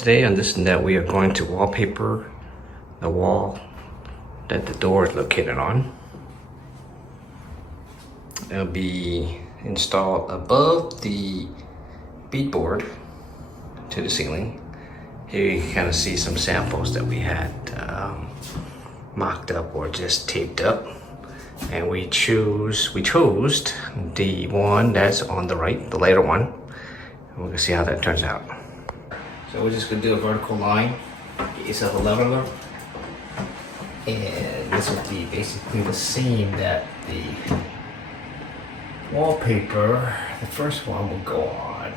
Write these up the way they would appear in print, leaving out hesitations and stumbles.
today on this and that we are going to wallpaper the wall that the door is located on. It'll be installed above the beadboard to the ceiling. Here you can kind of see some samples that we had mocked up or just taped up, and we chose the one that's on the right, the lighter one, and we're gonna see how that turns out. So we're just gonna do a vertical line, get yourself a leveler, and this will be basically the seam that the wallpaper, the first one, will go on.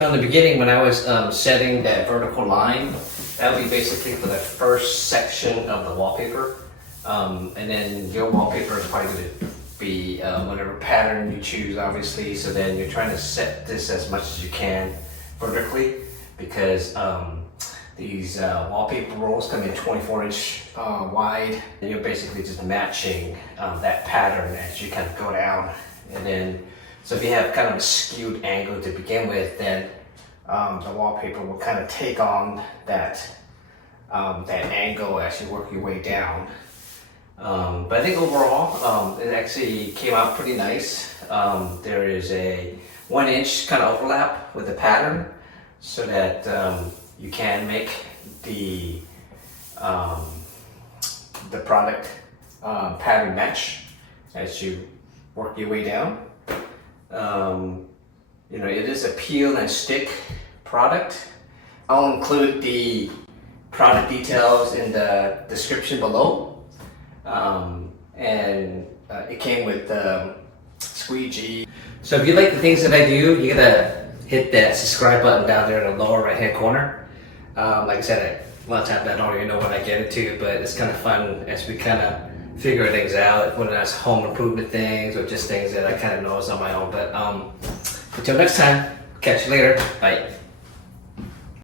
In the beginning, when I was setting that vertical line, that would be basically for the first section of the wallpaper. And then your wallpaper is probably going to be whatever pattern you choose, obviously. So then you're trying to set this as much as you can vertically, because these wallpaper rolls come in 24-inch wide. And you're basically just matching that pattern as you kind of go down. And then, so if you have kind of a skewed angle to begin with, then the wallpaper will kind of take on that angle as you work your way down. But I think overall, it actually came out pretty nice. There is a 1-inch kind of overlap with the pattern, so that you can make the product pattern match as you work your way down. You know, it is a peel and stick product. I'll include the product details in the description below. It came with squeegee. So if you like the things that I do, you gotta hit that subscribe button down there in the lower right hand corner. Like I said, a lot of times I don't even know when I get into, but it's kind of fun as we kind of figure things out, whether that's home improvement things or just things that I kind of know on my own. But until next time, catch you later. Bye.